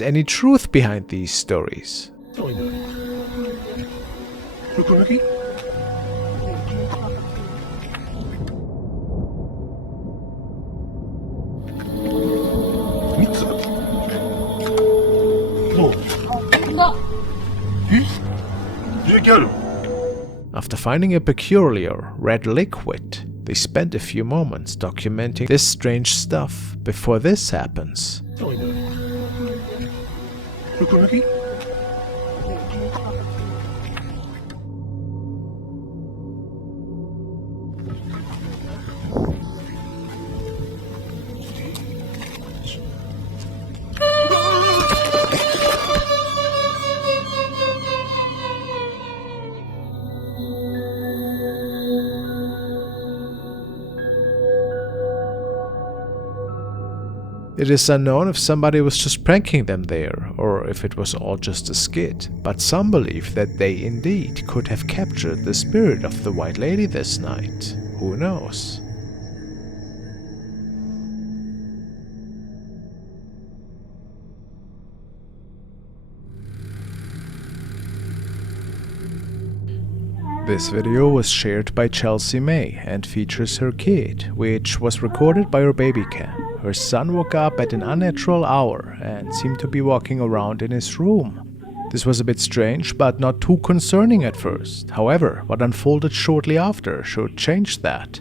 any truth behind these stories. After finding a peculiar red liquid, they spent a few moments documenting this strange stuff before this happens. It is unknown if somebody was just pranking them there, or if it was all just a skit, but some believe that they indeed could have captured the spirit of the White Lady this night. Who knows? This video was shared by Chelsea May and features her kid, which was recorded by her baby cam. Her son woke up at an unnatural hour and seemed to be walking around in his room. This was a bit strange, but not too concerning at first. However, what unfolded shortly after should change that.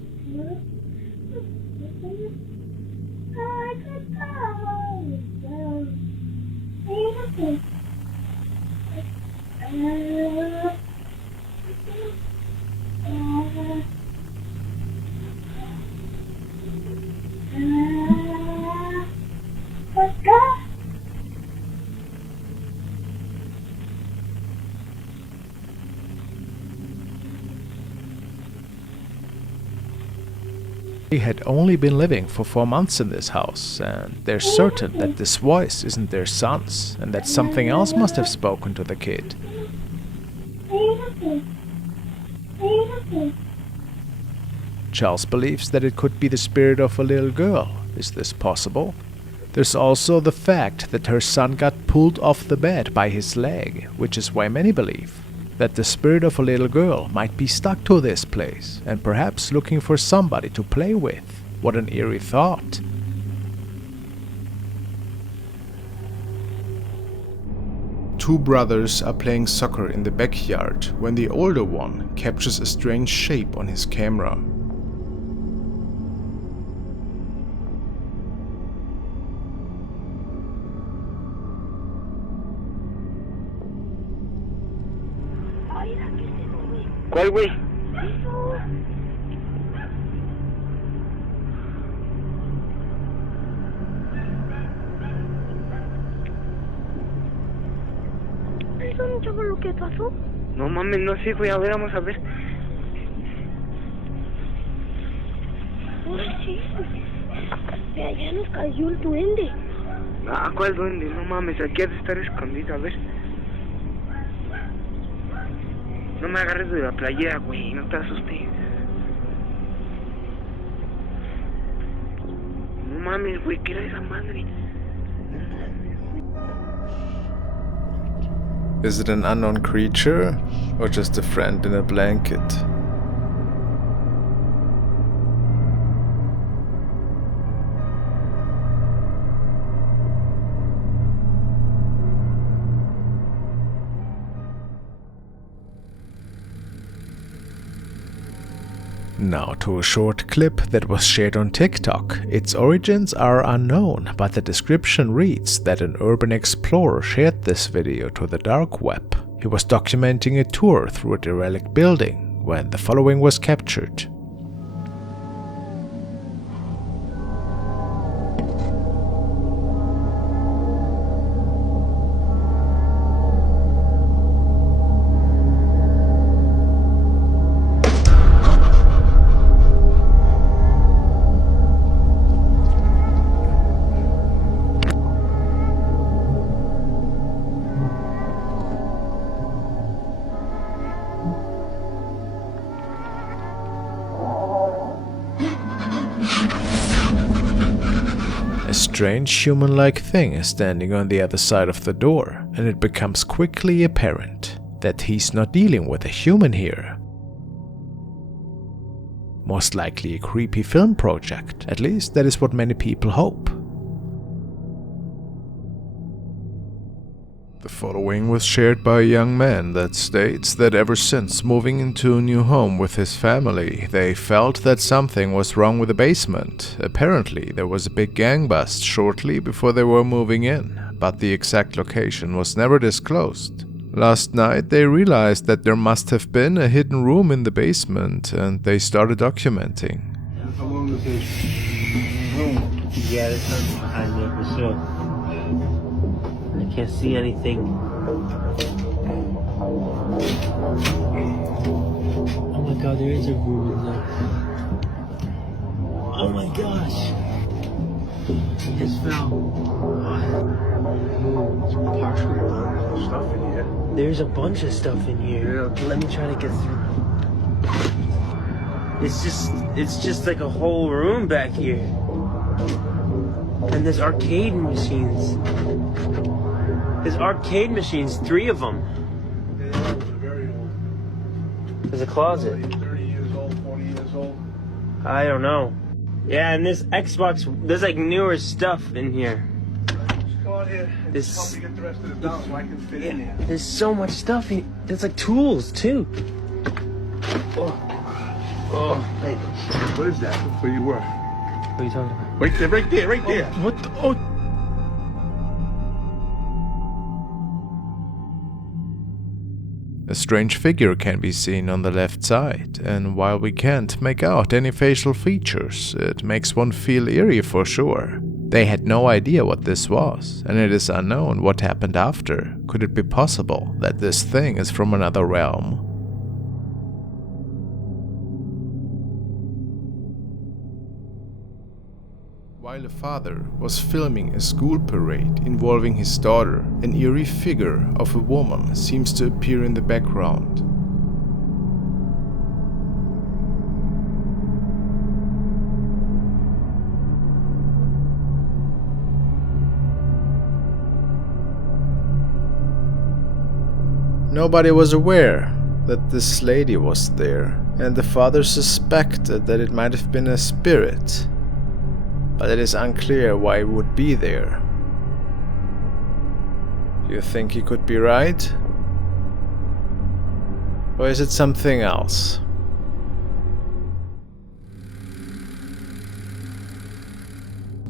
They had only been living for 4 months in this house, and they're certain that this voice isn't their son's, and that something else must have spoken to the kid. Charles believes that it could be the spirit of a little girl. Is this possible? There's also the fact that her son got pulled off the bed by his leg, which is why many believe that the spirit of a little girl might be stuck to this place and perhaps looking for somebody to play with. What an eerie thought. Two brothers are playing soccer in the backyard when the older one captures a strange shape on his camera. ¿Cuál, güey? ¿Eso no sabes lo que pasó? No mames, no sé, güey. A ver, vamos a ver. Pues sí. De allá nos cayó el duende. Ah, ¿cuál duende? No mames, aquí ha de estar escondido, a ver. No me agarres de la playera, güey, no te asustes. No mames, güey, ¿qué era esa madre? Is it an unknown creature or just a friend in a blanket? Now to a short clip that was shared on TikTok. Its origins are unknown, but the description reads that an urban explorer shared this video to the dark web. He was documenting a tour through a derelict building when the following was captured. strange human-like thing is standing on the other side of the door, and it becomes quickly apparent that he's not dealing with a human here. Most likely a creepy film project, at least that is what many people hope. The following was shared by a young man that states that ever since moving into a new home with his family, they felt that something was wrong with the basement. Apparently, there was a big gang bust shortly before they were moving in, but the exact location was never disclosed. Last night, they realized that there must have been a hidden room in the basement, and they started documenting. How long is this room? Yeah, there's something behind me for sure. I can't see anything. Oh my god, there is a room in there. Oh my gosh! It just fell. Partially a lot of stuff in here. There's a bunch of stuff in here. Yeah. Let me try to get through. It's just like a whole room back here. And there's arcade machines. There's arcade machines, 3 of them. Yeah, they're very old. There's a closet. 30 years old, 40 years old. I don't know. Yeah, and this Xbox, there's like newer stuff in here. Just go out here and This- help me get the rest of it down so I can fit in there. There's so much stuff in. There's like tools too. Oh, Hey, what is that? Where you were? what are you talking about? Right there, right there, right there. What the? Oh. A strange figure can be seen on the left side, and while we can't make out any facial features, it makes one feel eerie for sure. They had no idea what this was, and it is unknown what happened after. Could it be possible that this thing is from another realm? While a father was filming a school parade involving his daughter, an eerie figure of a woman seems to appear in the background. Nobody was aware that this lady was there, and the father suspected that it might have been a spirit. But it is unclear why it would be there. You think he could be right? Or is it something else?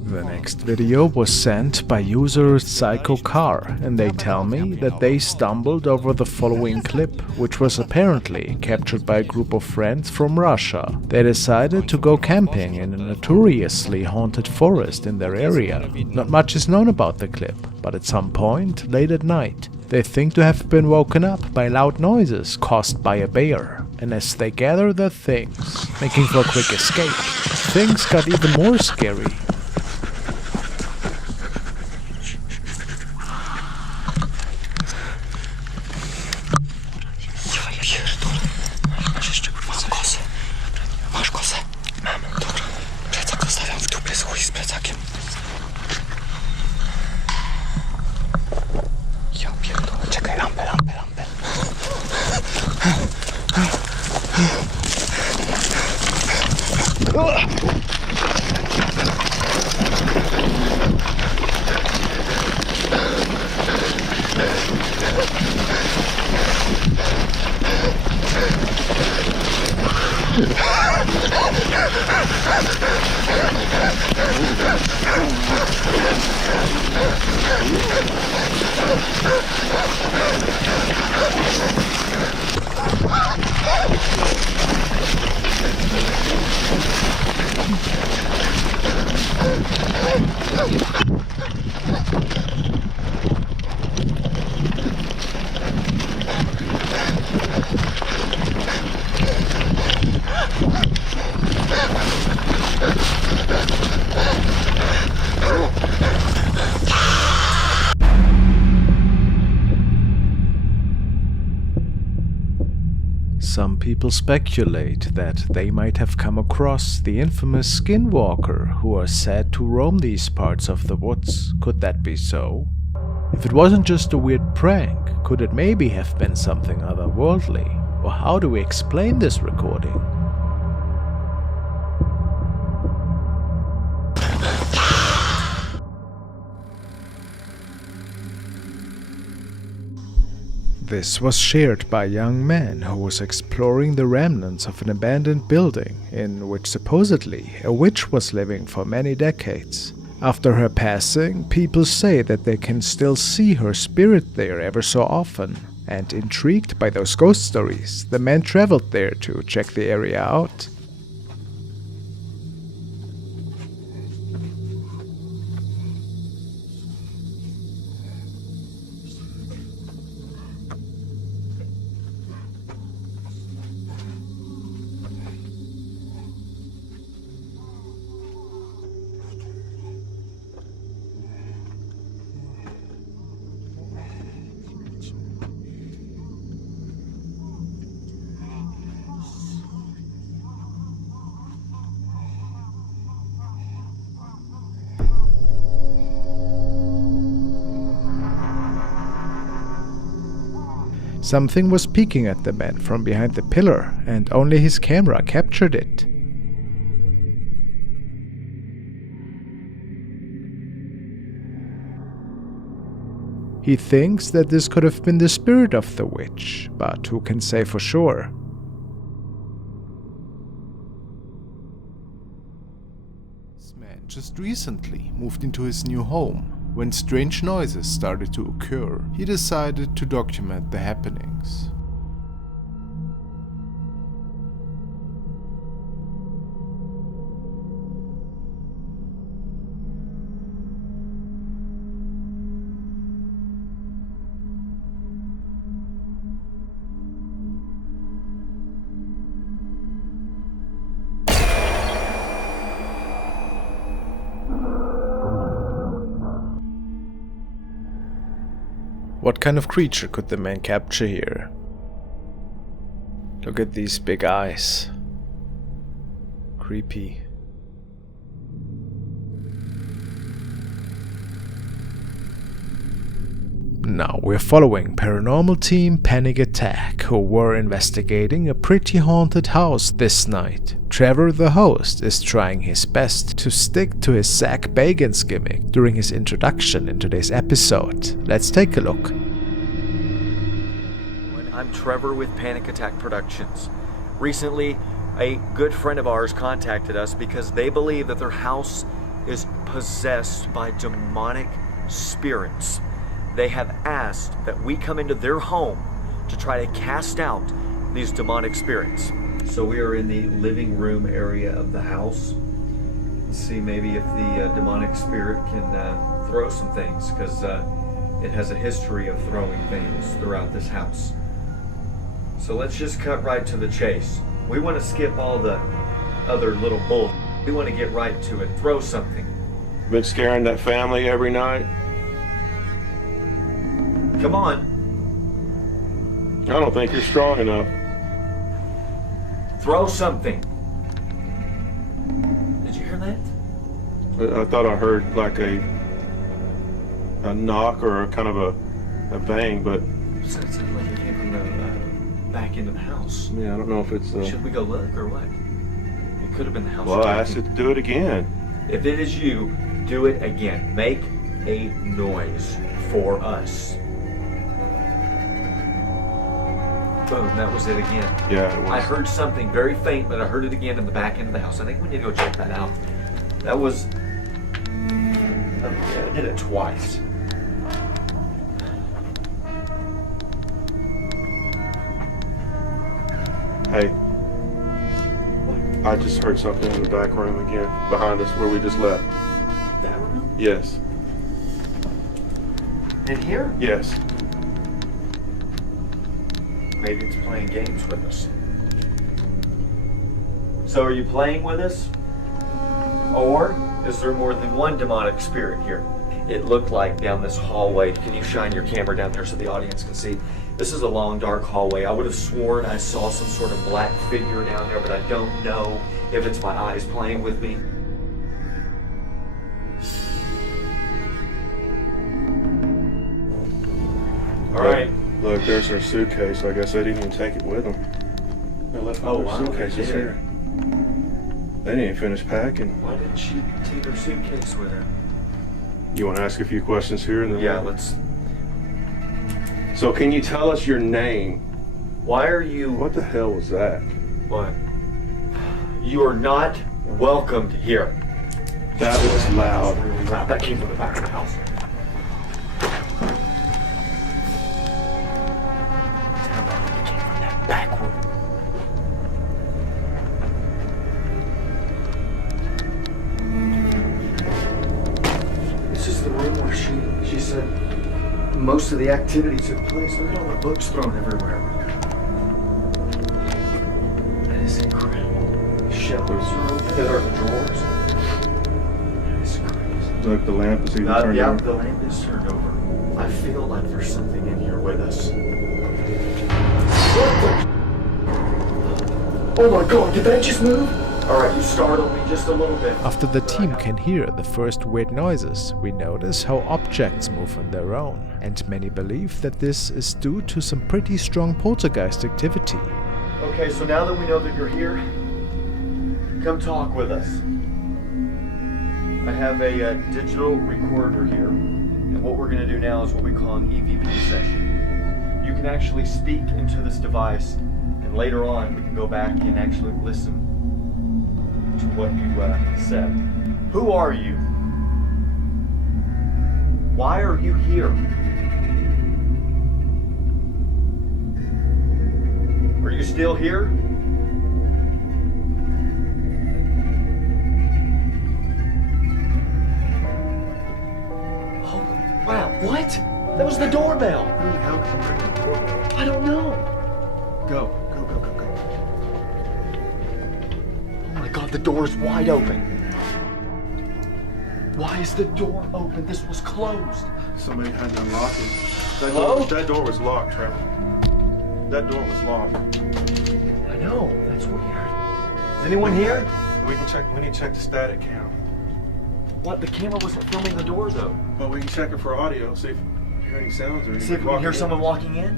The next video was sent by user Psycho Car, and they tell me that they stumbled over the following clip, which was apparently captured by a group of friends from Russia. They decided to go camping in a notoriously haunted forest in their area. Not much is known about the clip, but at some point, late at night, they think to have been woken up by loud noises caused by a bear. And as they gather their things, making for a quick escape, things got even more scary. Some people speculate that they might have come across the infamous skinwalker who are said to roam these parts of the woods. Could that be so? If it wasn't just a weird prank, could it maybe have been something otherworldly? Or how do we explain this recording? This was shared by a young man who was exploring the remnants of an abandoned building in which supposedly a witch was living for many decades. After her passing, people say that they can still see her spirit there ever so often, and intrigued by those ghost stories, the man traveled there to check the area out. Something was peeking at the man from behind the pillar, and only his camera captured it. He thinks that this could have been the spirit of the witch, but who can say for sure? This man just recently moved into his new home. When strange noises started to occur, he decided to document the happenings. What kind of creature could the man capture here? Look at these big eyes. Creepy. Now we're following paranormal team Panic Attack, who were investigating a pretty haunted house this night. Trevor, the host, is trying his best to stick to his Zach Bagans gimmick during his introduction in today's episode. Let's take a look. I'm Trevor with Panic Attack Productions. Recently, a good friend of ours contacted us because they believe that their house is possessed by demonic spirits. They have asked that we come into their home to try to cast out these demonic spirits. So we are in the living room area of the house. Let's see maybe if the demonic spirit can throw some things, because it has a history of throwing things throughout this house. So let's just cut right to the chase. We want to skip all the other little bull. We want to get right to it. Throw something. Been scaring that family every night? Come on. I don't think you're strong enough. Throw something. Did you hear that? I thought I heard like a knock or a kind of a bang, but It sounded like it came from the back end of the house. yeah, I don't know if it's. Should we go look or what? It could have been the house. Well, I asked it to do it again. If it is you, do it again. Make a noise for us. Boom, that was it again. Yeah, it was. I heard something very faint, but I heard it again in the back end of the house. I think we need to go check that out. That was... Oh, yeah, I did it twice. Hey, I just heard something in the back room again, behind us where we just left. That room? Yes. In here? Yes. Maybe it's playing games with us. So are you playing with us? Or is there more than one demonic spirit here? it looked like down this hallway. Can you shine your camera down there so the audience can see? This is a long, dark hallway. I would have sworn I saw some sort of black figure down there, but I don't know if it's my eyes playing with me. All right. Look, there's their suitcase. I guess they didn't even take it with them. They left all their suitcases here. They didn't even finish packing. Why didn't she take her suitcase with her? You want to ask a few questions here? And then Yeah, let's. So can you tell us your name? Why are you... What the hell was that? What? You are not welcomed here. That was loud. That came from the back of the house. It came from that back room. This is the room where she said most of the activity took place. Look at all the books thrown everywhere. That is incredible. Shelves are open. There are drawers. That is crazy. Look, the lamp is even turned Yeah, on. the lamp is turned over. I feel like there's something in here with us. Oh my god, did that just move? Alright, you startled me just a little bit. After the team can hear the first weird noises, we notice how objects move on their own, and many believe that this is due to some pretty strong poltergeist activity. Okay, so now that we know that you're here, come talk with us. I have a digital recorder here, and what we're going to do now is what we call an EVP session. You can actually speak into this device, and later on we can go back and actually listen to what you said. Who are you? Why are you here? Are you still here? Oh, wow, what? That was the doorbell. Who the hell can bring the doorbell? I don't know. Go, go, go, go, go. Oh my god, the door is wide open. Why is the door open? This was closed. Somebody had to unlock it. Hello? That door was locked, Trevor. That door was locked. I know, that's weird. Is anyone here? We need to check the static count. What, the camera wasn't filming the door though. But we can check it for audio, see if you hear any sounds or anything. See if we can hear someone walking in.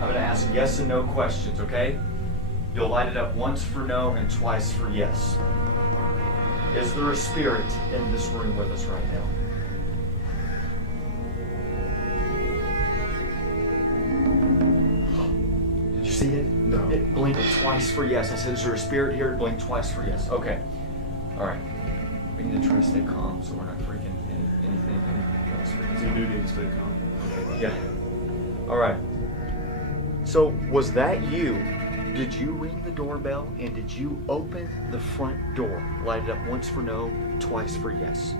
I'm gonna ask yes and no questions, okay? You'll light it up once for no and twice for yes. Is there a spirit in this room with us right now? Did you see it? No. It blinked twice for yes. I said, is there a spirit here? It blinked twice for yes. Okay. All right. We need to try to stay calm so we're not freaking anything else. You do need to stay calm. Yeah. All right. So was that you? Did you ring the doorbell and did you open the front door? Light it up once for no, twice for yes.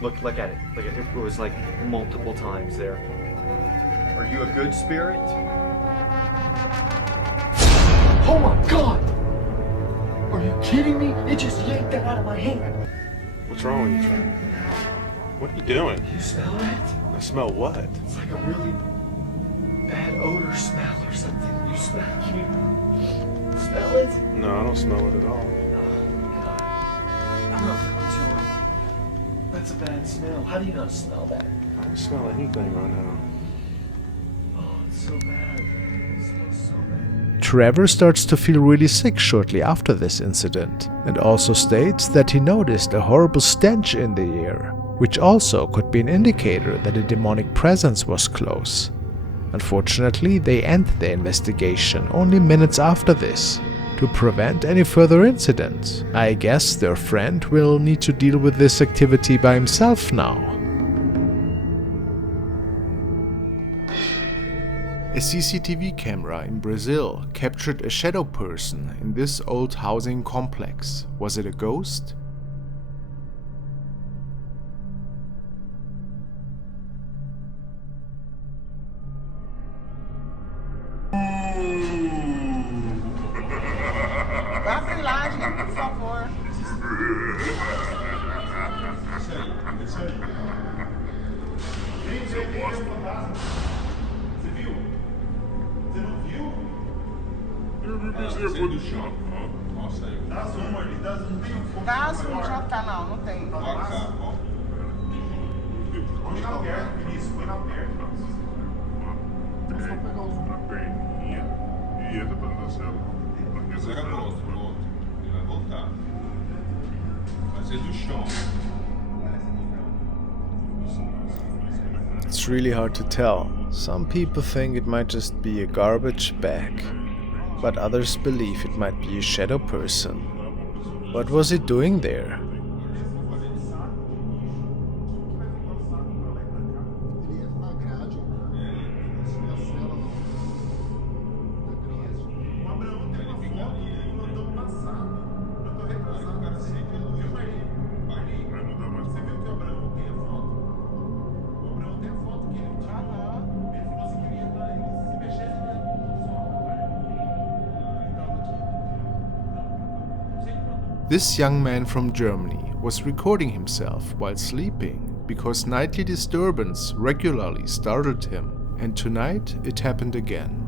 Look at it. Look at it. It was like multiple times there. Are you a good spirit? Oh my god! Are you kidding me? It just yanked that out of my hand. What's wrong with you, Trevor? What are you doing? You smell it? I smell what? It's like a really bad odor smell or something. Can you smell it? No, I don't smell it at all. I'm not going to. That's a bad smell. How do you not smell that? I don't smell anything right now. Oh, it's so bad. It smells so bad. Trevor starts to feel really sick shortly after this incident, and also states that he noticed a horrible stench in the air, which also could be an indicator that a demonic presence was close. Unfortunately, they end the investigation only minutes after this. To prevent any further incidents, I guess their friend will need to deal with this activity by himself now. A CCTV camera in Brazil captured a shadow person in this old housing complex. Was it a ghost? por favor. Gás não já tá, não tem. It's really hard to tell. Some people think it might just be a garbage bag, but others believe it might be a shadow person. What was it doing there? This young man from Germany was recording himself while sleeping because nightly disturbance regularly startled him, and tonight it happened again.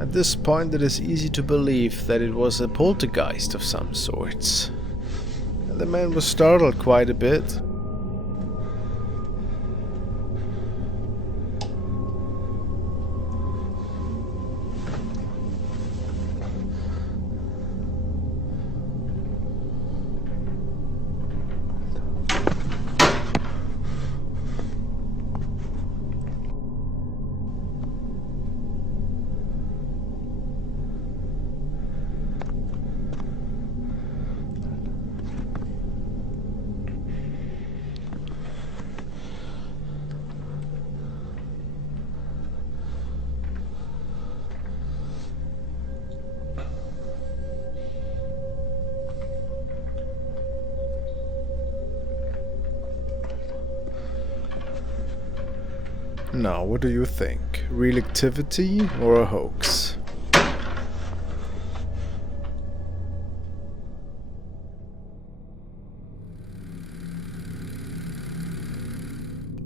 At this point, it is easy to believe that it was a poltergeist of some sorts. And the man was startled quite a bit. Now, what do you think? Real activity or a hoax?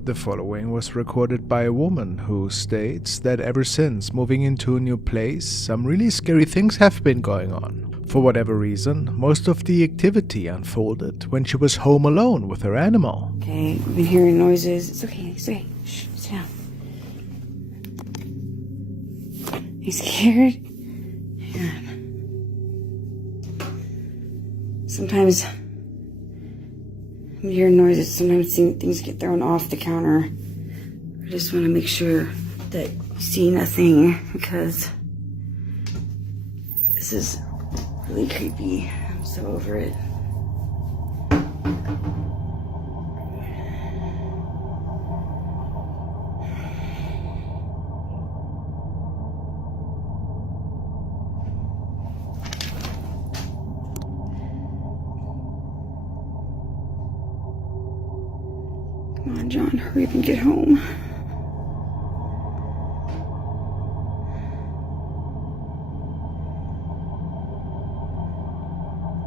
The following was recorded by a woman who states that ever since moving into a new place, some really scary things have been going on. For whatever reason, most of the activity unfolded when she was home alone with her animal. Okay, we've been hearing noises. It's okay, Shh, sit down. You scared? Yeah. Sometimes I'm hearing noises, sometimes things get thrown off the counter. I just want to make sure that you see nothing, because this is really creepy. I'm so over it. Come on, John, hurry up and get home.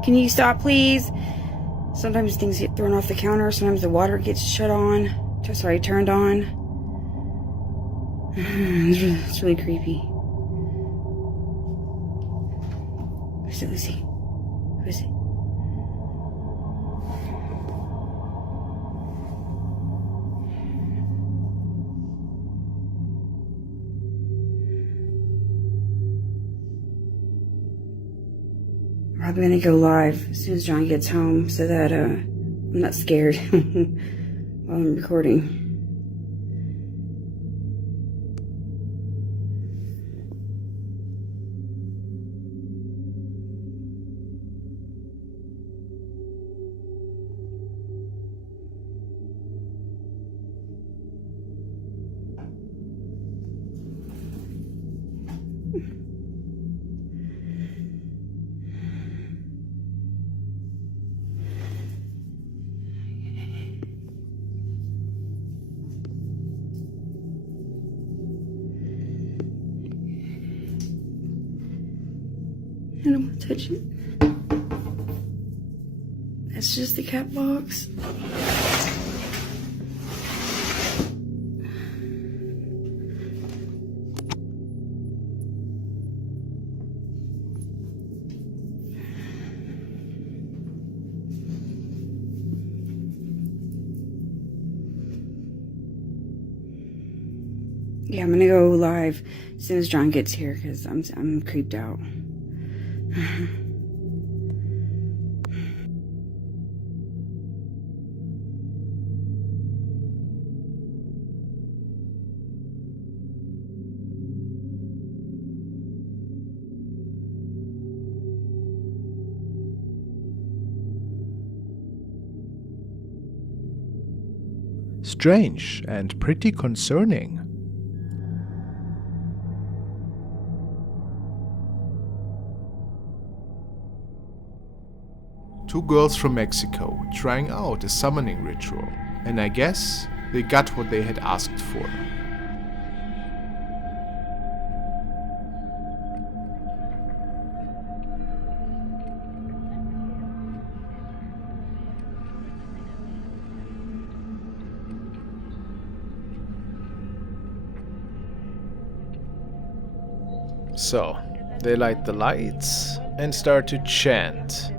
Can you stop, please? Sometimes things get thrown off the counter. Sometimes the water gets turned on. It's really creepy. Who's it, Lucy? Who is it? probably gonna go live as soon as John gets home so that I'm not scared while I'm recording. I don't want to touch it. That's just the cat box. Yeah, I'm gonna go live as soon as John gets here because I'm creeped out. Strange and pretty concerning. Two girls from Mexico trying out a summoning ritual, and I guess they got what they had asked for. So, they light the lights and start to chant.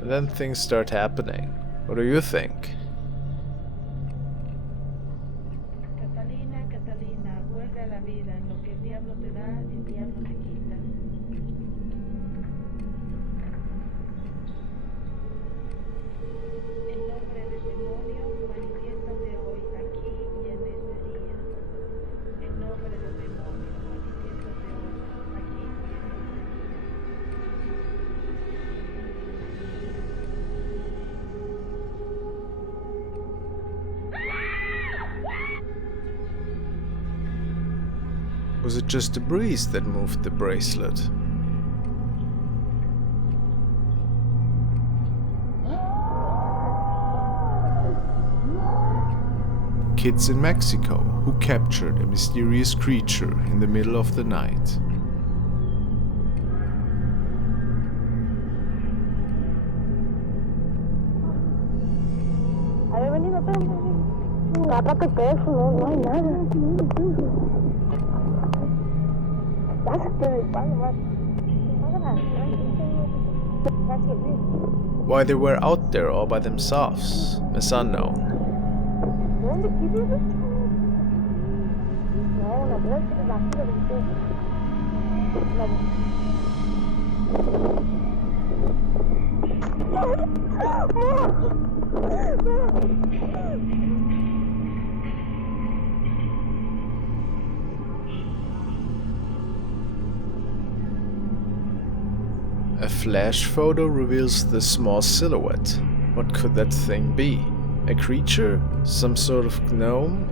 And then things start happening. What do you think? Catalina, Catalina, vuelve a la vida. Lo que el diablo te da, el diablo te quita. En nombre del demonio, manifiéstate hoy, aquí y en este día. En nombre del demonio, manifiéstate hoy, aquí y en este día. Was it just the breeze that moved the bracelet? Kids in Mexico who captured a mysterious creature in the middle of the night. A ver, vení, no te... Agárrate que eso, no hay nada. Why they were out there all by themselves is unknown. ¿Dónde quieres eso? No, la verdad es que la fila de ustedes. A flash photo reveals the small silhouette. What could that thing be? A creature? Some sort of gnome?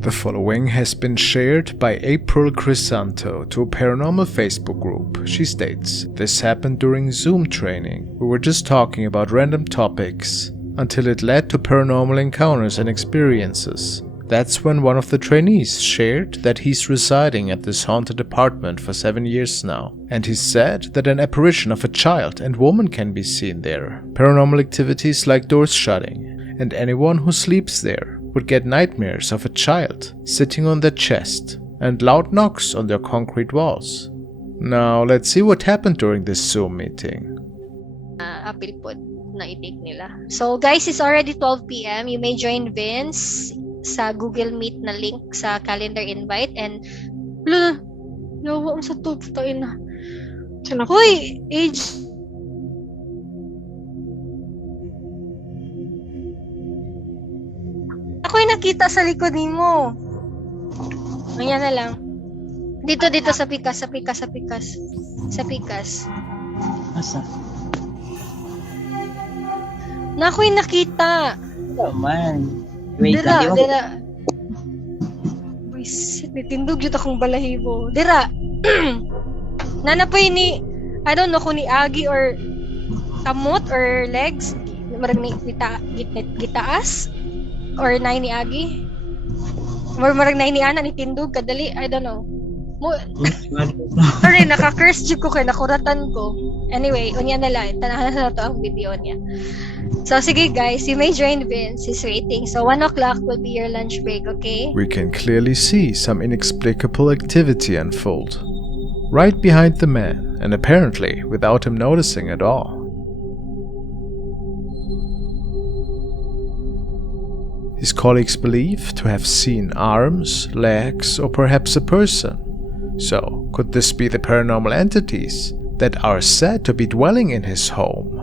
The following has been shared by April Crisanto to a paranormal Facebook group. She states, "This happened during Zoom training. We were just talking about random topics until it led to paranormal encounters and experiences. That's when one of the trainees shared that he's residing at this haunted apartment for 7 years now, and he said that an apparition of a child and woman can be seen there. Paranormal activities like doors shutting, and anyone who sleeps there would get nightmares of a child sitting on their chest and loud knocks on their concrete walls." Now, let's see what happened during this Zoom meeting. Appeal po na i-take nila. So guys, it's already 12 p.m. You may join Vince sa Google Meet na link sa calendar invite and yawa sa to na. Hoy, age ako'y nakita sa likod nimo. Ayan na lang. Dito sa pikas. Asa? Na ako'y nakita. Oh man. Wait lang. Dira. Wisit, nitindog yun akong balahibo. Dira. Nanapoy ni, I don't know kung ni Agi or kamot or legs. Marag ni gitaas. Or nai ni Agi. Marag nai ni Ana ni tindog kadali. I don't know. Sorry, naka-curse jud ko kay nakuratan ko. Anyway, unya na lang. Tanahan na to ang video niya. So, sige guys, you may join Vince's rating. So, 1 o'clock will be your lunch break, okay? We can clearly see some inexplicable activity unfold right behind the man, and apparently without him noticing at all. His colleagues believe to have seen arms, legs, or perhaps a person. So, could this be the paranormal entities that are said to be dwelling in his home?